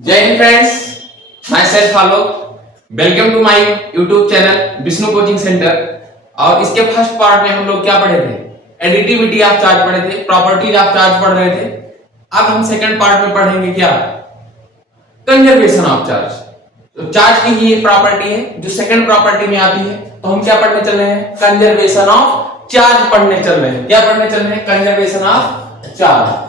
जय Hind friends, myself Alok. Welcome to my YouTube channel Vishnu coaching centre. और इसके first part में हम लोग क्या पढ़े थे? एडिटिविटी ऑफ चार्ज पढ़े थे, प्रॉपर्टीज ऑफ चार्ज पढ़ रहे थे। अब हम सेकंड पार्ट में पढ़ेंगे क्या? Conservation of charge. तो चार्ज की ही प्रॉपर्टी है जो सेकंड प्रॉपर्टी में आती है। तो हम क्या पढ़ने चल रहे हैं? कंजर्वेशन ऑफ चार्ज पढ़ने चल रहे हैं। क्या पढ़ने चल रहे हैं? Conservation of charge.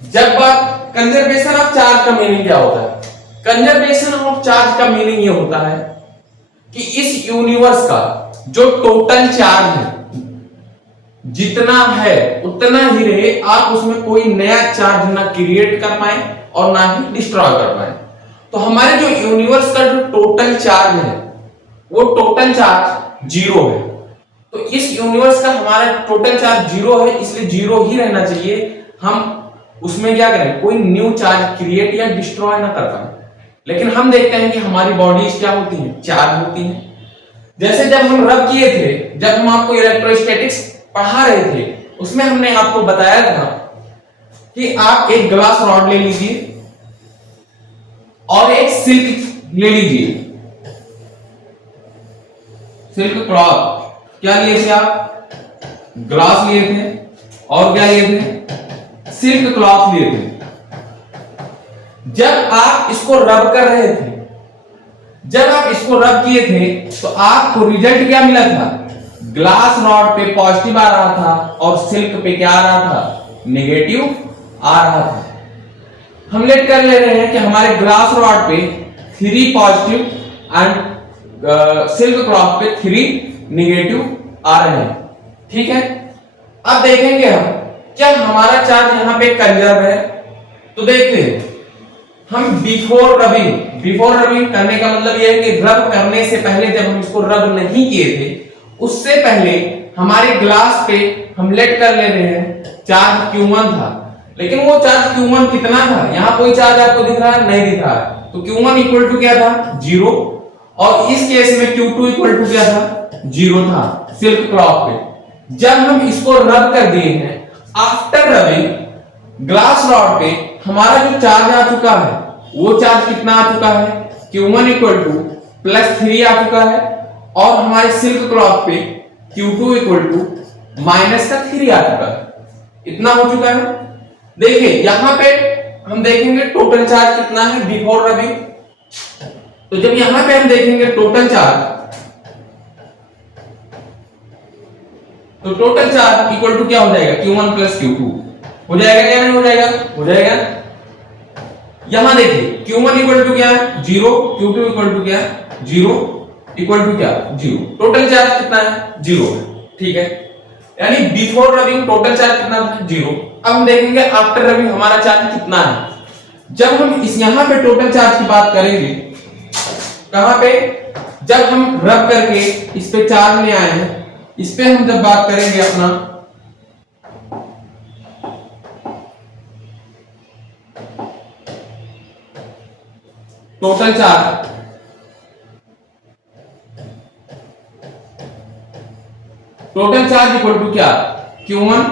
जब बात कंजर्वेशन ऑफ चार्ज का मीनिंग क्या होता है? कंजर्वेशन ऑफ चार्ज का मीनिंग ये होता है कि इस यूनिवर्स का जो टोटल चार्ज है जितना है उतना ही रहे, आप उसमें कोई नया चार्ज ना क्रिएट कर पाए और ना ही डिस्ट्रॉय कर पाए। तो हमारे जो यूनिवर्स का जो टोटल चार्ज है वो टोटल चार्ज जीरो है। तो इस यूनिवर्स का हमारा टोटल चार्ज जीरो है, इसलिए जीरो ही रहना चाहिए। हम उसमें क्या करें? कोई न्यू चार्ज क्रिएट या डिस्ट्रॉय ना कर पाए। लेकिन हम देखते हैं कि हमारी बॉडीज क्या होती हैं? चार्ज होती हैं। जैसे जब हम रब किए थे, जब हम आपको इलेक्ट्रोस्टैटिक्स पढ़ा रहे थे, उसमें हमने आपको बताया था कि आप एक ग्लास रॉड ले लीजिए और एक सिल्क ले लीजिए, सिल्क क्लॉथ। क्या लिए थे आप? ग्लास लिए थे और क्या लिए थे? सिल्क क्लॉथ लिए थे। जब आप इसको रब कर रहे थे, जब आप इसको रब किए थे, तो आपको रिजल्ट क्या मिला था? ग्लास रॉड पे पॉजिटिव आ रहा था और सिल्क पे क्या आ रहा था? नेगेटिव आ रहा था। हम लेट कर ले रहे हैं कि हमारे ग्लास रॉड पे 3 पॉजिटिव एंड सिल्क क्लॉथ पे 3 नेगेटिव आ रहे हैं। ठीक है, अब देखेंगे हम क्या हमारा चार्ज यहां पे कंजर्व है। तो देखते हैं हम बिफोर रबिंग करने का मतलब यह है कि रब करने से पहले, जब हम इसको रब नहीं किए थे, उससे पहले हमारे ग्लास पे हम लेट कर ले रहे हैं चार्ज Q1 था। लेकिन वो चार्ज Q1 कितना था? यहां कोई चार्ज आपको दिख रहा है? नहीं दिख रहा है। तो Q1 इक्वल टू क्या था? 0। और इस केस में Q2 इक्वल टू क्या था? 0 था सिल्क क्लॉथ पे। जब हम इसको रब कर दिए हैं, आफ्टर रबिंग ग्लास रॉड पे हमारा जो चार्ज आ चुका है, वो चार्ज कितना आ चुका है? Q1 इक्वल टू +3 आ चुका है। और हमारे सिल्क क्लॉथ पे Q2 इक्वल टू -3 आ चुका है। इतना हो चुका है। देखिए यहां पे हम देखेंगे टोटल चार्ज कितना है बिफोर रबिंग। तो जब यहां पे हम देखेंगे टोटल चार्ज, तो टोटल चार्ज इक्वल टू क्या हो जाएगा? Q1 + Q2 हो जाएगा क्या? नहीं हो जाएगा? हो जाएगा। यहां देखिए Q1 इक्वल टू क्या है? 0। Q2 इक्वल टू क्या है? 0 इक्वल टू क्या? 0। टोटल चार्ज कितना है? 0 है। ठीक है, यानी बिफोर रबिंग टोटल चार्ज कितना था? 0। अब हम देखेंगे आफ्टर रबिंग हमारा चार्ज कितना है। जब हम इस यहां पे टोटल चार्ज की बात करेंगे, कहां पे? जब हम रब करके इस पे चार्ज ले आए हैं, इस पे हम जब बात करेंगे अपना total charge, total charge equal to क्या? Q1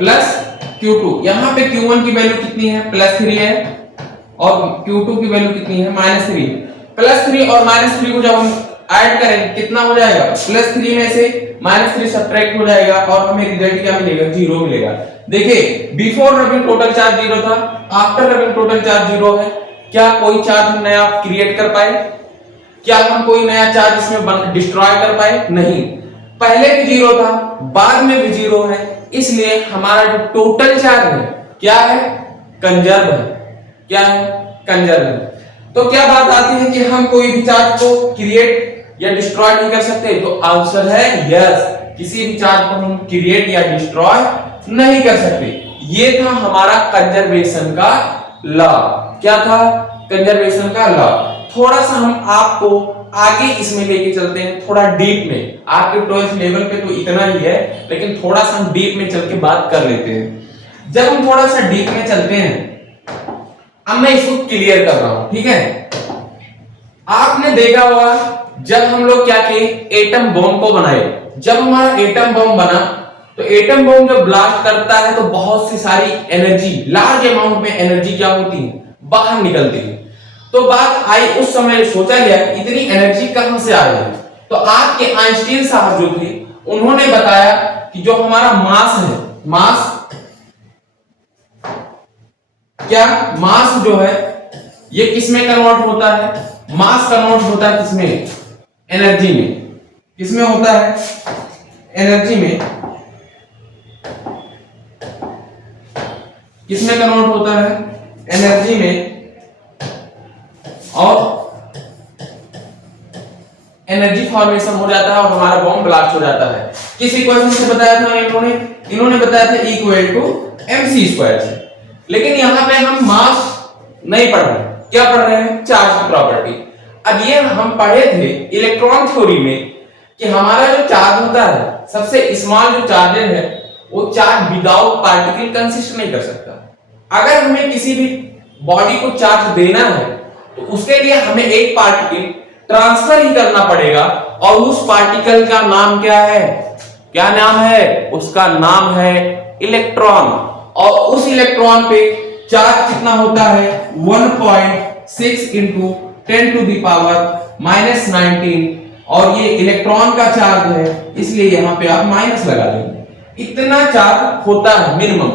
+ Q2। यहां पे Q1 की वैल्यू कितनी है? +3 है। और Q2 की वैल्यू कितनी है? -3। +3 और -3 को जब हम ऐड करेंगे कितना हो जाएगा? +3 में से -3 सब्ट्रैक्ट हो जाएगा और हमें रिजल्ट क्या मिलेगा? 0 मिलेगा। देखिए बिफोर रबिंग टोटल चार्ज 0 था, आफ्टर रबिंग टोटल चार्ज 0 है। क्या कोई चार्ज हम नया क्रिएट कर पाए? क्या हम कोई नया चार्ज इसमें डिस्ट्रॉय कर पाए? नहीं। पहले भी 0 था, बाद में भी 0 है, इसलिए हमारा जो टोटल चार्ज है क्या है? कंजर्व है। क्या है? कंजर्व है। तो क्या बात आती है कि हम कोई भी चार्ज को क्रिएट या डिस्ट्रॉय नहीं कर सकते? तो आंसर है यस, किसी भी चार्ज को हम क्रिएट या डिस्ट्रॉय नहीं कर सकते। ये था हमारा कंजर्वेशन का लॉ। क्या था? कंजर्वेशन का लॉ। थोड़ा सा हम आपको आगे इसमें लेके चलते हैं, थोड़ा डीप में। आपके 12th लेवल पे तो इतना ही है, लेकिन थोड़ा सा हम डीप में चल के बात कर लेते हैं। जब हम थोड़ा सा डीप में चलते हैं, अब मैं इसको क्लियर कर रहा हूं, ठीक है। आपने देखा होगा जब हम लोग क्या किए, एटम बॉम्ब को बनाए। जब हमारा एटम बॉम्ब बना तो एटम बॉम्ब जब ब्लास्ट करता है तो बहुत सी सारी एनर्जी, लार्ज अमाउंट में एनर्जी क्या होती है, बाहर निकलती है। तो बात आई, उस समय सोचा गया इतनी एनर्जी कहां से आ रही है। तो आपके आइंस्टीन साहब जो थे उन्होंने बताया कि जो हमारा मास है, मास क्या, मास जो है ये किसमें कन्वर्ट होता है, मास कन्वर्ट होता है किसमें, एनर्जी में। किसमें होता है, एनर्जी में। किसमें कन्वर्ट होता है, एनर्जी में। और एनर्जी फॉर्मेशन हो जाता है और हमारा बॉम्ब ब्लास्ट हो जाता है। किस इक्वेशन से बताया था इन्होंने बताया था इक्वल टू mc स्क्वायर से। लेकिन यहां पे हम मास नहीं पढ़ रहे, क्या पढ़ रहे हैं, चार्ज की प्रॉपर्टी। अब ये हम पढ़े थे इलेक्ट्रॉन थ्योरी में कि हमारा जो चार्ज होता है, सबसे स्मॉल जो चार्जेस है वो चार्ज विदाउट पार्टिकल कंसिस्ट नहीं कर सकता। अगर हमें किसी भी बॉडी को चार्ज देना है तो उसके लिए हमें एक पार्टिकल ट्रांसफर ही करना पड़ेगा, और उस पार्टिकल का नाम क्या है, क्या नाम है, उसका नाम है इलेक्ट्रॉन। और उस इलेक्ट्रॉन पे चार्ज कितना होता है, 1.6 इंटू 10 टू द पावर -19, और ये इलेक्ट्रॉन का चार्ज है इसलिए यहां पे आप माइनस लगा देंगे। इतना चार्ज होता है मिनिमम।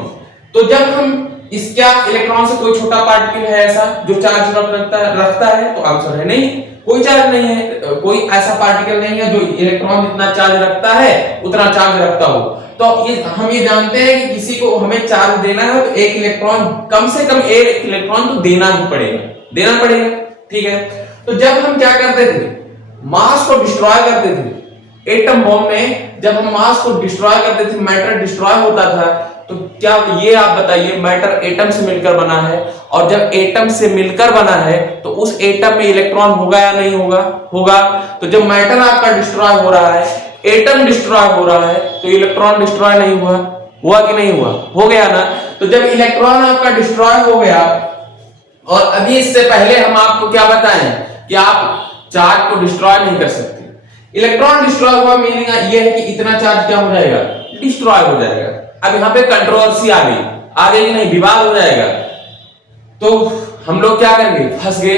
तो जब हम इसका इलेक्ट्रॉन से कोई छोटा पार्टिकल है ऐसा जो चार्ज रखता है, तो आंसर है नहीं, कोई चार्ज नहीं है, कोई ऐसा पार्टिकल नहीं है जो इलेक्ट्रॉन जितना चार्ज रखता है उतना चार्ज रखता हो। तो हम ये जानते हैं कि किसी को हमें चार्ज देना है तो एक इलेक्ट्रॉन, कम से कम एक इलेक्ट्रॉन तो देना ही पड़ेगा, देना पड़ेगा, ठीक है। तो जब हम क्या करते थे, मास को डिस्ट्रॉय करते थे एटम बॉम्ब में, जब हम मास को डिस्ट्रॉय करते थे, मैटर डिस्ट्रॉय होता था, तो क्या ये आप बताइए, मैटर एटम से मिलकर बना है, और जब एटम से मिलकर बना है तो उस एटम में इलेक्ट्रॉन होगा या नहीं होगा, होगा। तो जब मैटर आपका डिस्ट्रॉय हो रहा है, एटम डिस्ट्रॉय हो रहा है, तो इलेक्ट्रॉन डिस्ट्रॉय नहीं हुआ, हुआ कि नहीं हुआ, हो गया ना। तो जब इलेक्ट्रॉन आपका डिस्ट्रॉय हो गया, और अभी इससे पहले हम आपको क्या बताएं कि आप चार्ज को डिस्ट्रॉय नहीं कर सकते। इलेक्ट्रॉन डिस्ट्रॉय हुआ मीनिंग ये है कि इतना चार्ज क्या हो जाएगा, डिस्ट्रॉय हो जाएगा। अब यहाँ पे कंट्रोवर्सी आ गई कि नहीं, विवाद हो जाएगा, तो हम लोग क्या करेंगे, फंस गए।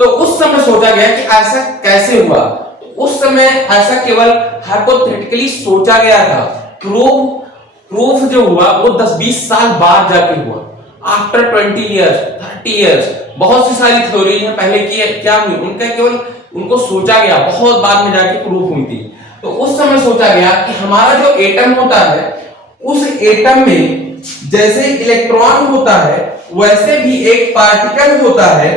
तो उस समय सोचा गया कि ऐसा कैसे हुआ, तो उस समय ऐसा केवल हाइपोथेटिकली सोचा गया था। प्रूफ जो हुआ वो 10-20 साल बाद जाके हुआ, आफ्टर 20 इयर्स 30 इयर्स। बहुत सी सारी थ्योरी है पहले की क्या हुई, उनका केवल उनको सोचा गया, बहुत बाद में जाके प्रूफ हुई थी। तो उस समय सोचा गया कि हमारा जो एटम होता है, उस एटम में जैसे इलेक्ट्रॉन होता है वैसे भी एक पार्टिकल होता है,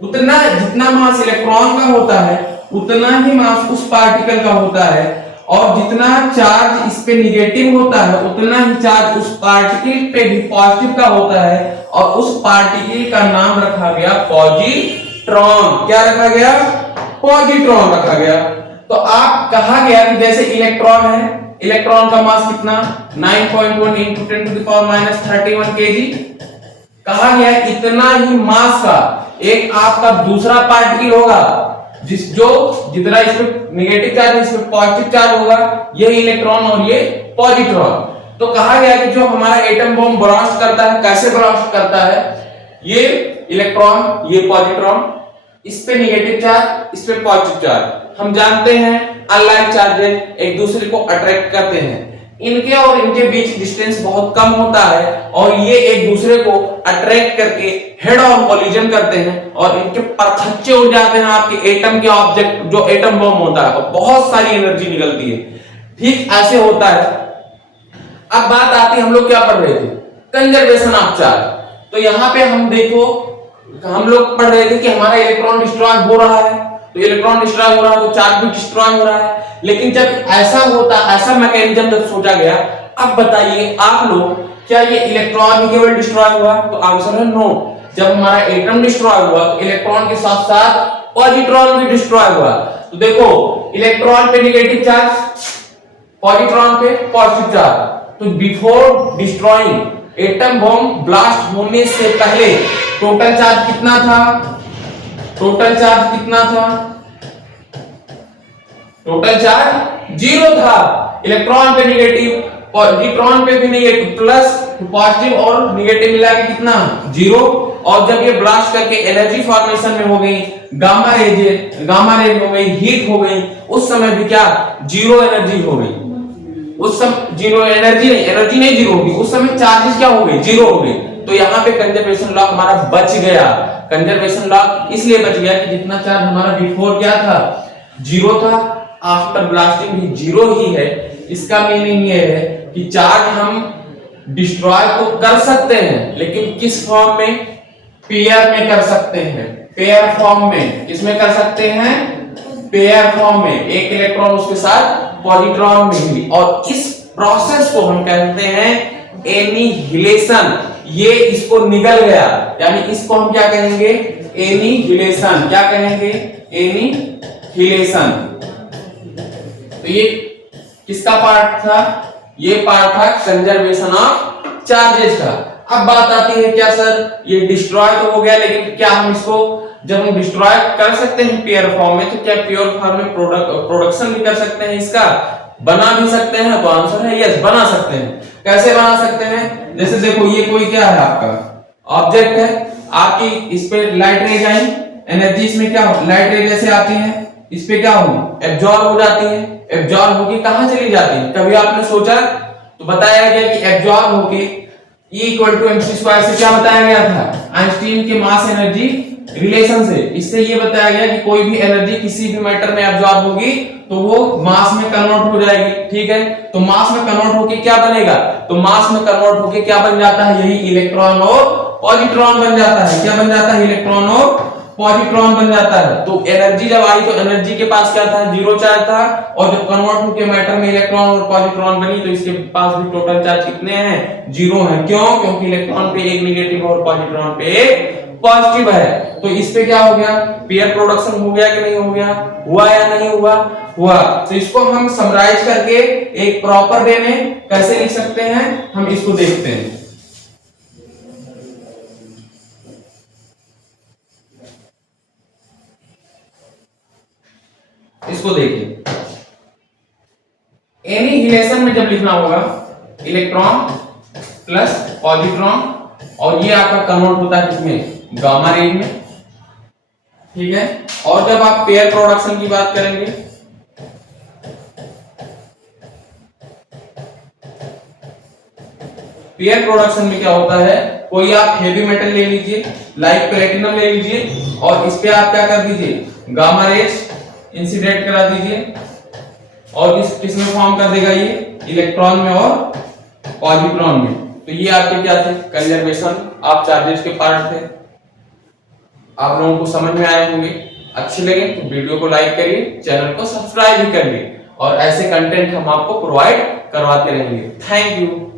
उतना जितना मास इलेक्ट्रॉन का होता है उतना ही मास उस पार्टिकल का होता है, और जितना चार्ज इस पे निगेटिव होता है उतना ही चार्ज उस पार्टिकल पे भी पॉजिटिव का होता है, और उस पार्टिकल का नाम रखा गया पॉजिट्रॉन। क्या रखा गया, पॉजिट्रॉन रखा गया। तो आप कहा गया कि जैसे इलेक्ट्रॉन है, इलेक्ट्रॉन का मास कितना, 9.1 into 10 to the power -31 kg। कहा गया इतना ही मास का एक आपका दूसरा पार्टिकल होगा, जितना इसमें नेगेटिव चार्ज है इसमें पॉजिटिव चार्ज होगा, ये इलेक्ट्रॉन और ये पॉजिट्रॉन। तो कहा गया कि जो हमारा एटम बॉम्ब ब्लास्ट करता है, कैसे ब्लास्ट करता है, ये इलेक्ट्रॉन ये पॉजिट्रॉन, इस पे नेगेटिव चार्ज इस पे पॉजिटिव चार्ज। हम जानते हैं अनलाइक चार्जेस एक दूसरे को अट्रैक्ट करते हैं, इनके और इनके बीच डिस्टेंस बहुत कम होता है, और ये एक दूसरे को अट्रैक्ट करके हेड ऑन कोलिजन करते हैं, और इनके परखच्चे उड़ जाते हैं आपके एटम के ऑब्जेक्ट, जो एटम बम होता है, और बहुत सारी एनर्जी निकलती है। ठीक ऐसे होता है। अब बात आती है, हम लोग क्या पढ़ रहे थे, कंजर्वेशन ऑफ चार्ज। तो यहाँ पे हम देखो, हम लोग पढ़ रहे थे कि हमारा इलेक्ट्रॉन डिस्ट्रॉय हो रहा है, तो इलेक्ट्रॉन डिस्ट्रॉय हो रहा है तो चार्ज भी डिस्ट्रॉय हो रहा है। लेकिन जब ऐसा होता, ऐसा मैकेनिज्म जब सोचा गया, अब बताइए आप लोग, क्या ये इलेक्ट्रॉन ही केवल डिस्ट्रॉय हुआ, तो आंसर है नो। जब हमारा एटम डिस्ट्रॉय हुआ तो इलेक्ट्रॉन के साथ साथ पॉजिट्रॉन भी डिस्ट्रॉय हुआ। तो देखो, इलेक्ट्रॉन पे नेगेटिव चार्ज, पॉजिट्रॉन पे पॉजिटिव चार्ज। तो before destroying, atom bomb blast होने से पहले टोटल चार्ज कितना था? टोटल चार्ज कितना था? टोटल चार्ज 0 था। इलेक्ट्रॉन पे नेगेटिव और न्यूट्रॉन पे भी नेगेटिव, प्लस पॉजिटिव और नेगेटिव मिला के कितना? 0। और जब ये ब्लास्ट करके एनर्जी फॉर्मेशन में हो गई, गामा रेज हो गई, हीट हो गई, उस समय भी क्या? 0 एनर्जी हो गई। उस समय 0 एनर्जी नहीं 0 होगी, उस समय चार्जेस क्या हो गई? 0 हो गई। तो यहाँ पे कंजर्वेशन लॉ हमारा बच गया। कंजर्वेशन लॉ इसलिए बच गया कि जितना चार्ज हमारा बिफोर क्या था? 0 था, आफ्टर ब्लास्टिंग भी 0 ही है। इसका मीनिंग ये है कि चार्ज हम डिस्ट्रॉय तो कर सकते हैं, लेकिन किस फॉर्म में? पेयर में कर सकते हैं। पेयर फॉर्म में। किसमें कर सकते हैं? पेयर फॉर्म में, एक इलेक्ट्रॉन उसके साथ पॉजिट्रॉन में ही। और इस प्रोसेस को हम कहते हैं एनिहिलेशन। ये इसको निगल गया, यानी इसको हम क्या कहेंगे? एनिहिलेशन। क्या कहेंगे? एनिहिलेशन। तो ये किसका पार्ट था? ये पार्ट था कंजर्वेशन ऑफ चार्जेस का। अब बात आती है क्या सर, ये डिस्ट्रॉय तो हो गया, लेकिन क्या हम इसको जब हम डिस्ट्रॉय कर सकते हैं पेयर फॉर्म में, तो क्या प्योर फॉर्म में प्रोडक्शन भी कर सकते हैं इसका? बना भी सकते हैं? तो आंसर है यस, बना सकते हैं। कैसे बना सकते हैं? जैसे देखो, ये कोई क्या है? आपका ऑब्जेक्ट है, आपकी इस पे लाइट रेज आई, एनर्जी इसमें क्या हो? लाइट रेज जैसे आती है, इस पे क्या होगी? एब्जॉर्ब हो जाती है। एब्जॉर्ब होके कहां चली जाती है? कभी आपने सोचा? तो बताया गया कि एब्जॉर्ब होके E = mc² से क्या बताया गया था? आइंस्टीन के मास एनर्जी रिलेशन से। इससे ये बताया गया कि कोई भी एनर्जी किसी भी मैटर में एब्जॉर्ब होगी तो वो मास में कन्वर्ट हो जाएगी। ठीक है, तो मास में कन्वर्ट होके क्या बनेगा? तो मास में कन्वर्ट होके क्या बन जाता है? यही इलेक्ट्रॉन और पॉजिट्रॉन बन जाता है। क्या बन जाता है? इलेक्ट्रॉन और पॉजिट्रॉन बन जाता है। तो एनर्जी जब आई तो एनर्जी के पास क्या था? 0 चार्ज था। और जब कन्वर्ट होकर मैटर में इलेक्ट्रॉन और पॉजिट्रॉन बनी तो इसके पास भी टोटल चार्ज कितने हैं? 0 है। क्यों? क्योंकि इलेक्ट्रॉन पे एक नेगेटिव और पॉजिट्रॉन पे एक पॉजिटिव है। तो इस पे क्या हो गया? पेयर प्रोडक्शन हो गया कि नहीं हो गया? हुआ या नहीं हुआ? हुआ। तो इसको हम समराइज करके एक प्रॉपर वे में कैसे लिख सकते हैं, हम इसको देखते हैं। इसको देखिए, एनिहिलेशन में जब लिखना होगा इलेक्ट्रॉन प्लस पॉजिट्रॉन, और ये आपका कन्वर्ट होता है किसमें? गामा रेज में। ठीक है, और जब आप पेयर प्रोडक्शन की बात करेंगे, पेयर प्रोडक्शन में क्या होता है? कोई आप हेवी मेटल ले लीजिए, लाइक प्लेटिनम ले लीजिए, और इस पे आप क्या कर दीजिए? गामा रेज इंसिडेंट करा दीजिए, और इस किसमें फॉर्म कर देगा? ये इलेक्ट्रॉन में और पॉजिट्रॉन में। तो ये आपके क्या थे? कंजर्वेशन ऑफ चार्जेस के पार्ट थे। आप लोगों को समझ में आए होंगे। अच्छे लगे तो वीडियो को लाइक करिए, चैनल को सब्सक्राइब भी करिए, और ऐसे कंटेंट हम आपको प्रोवाइड करवाते रहेंगे। Thank you.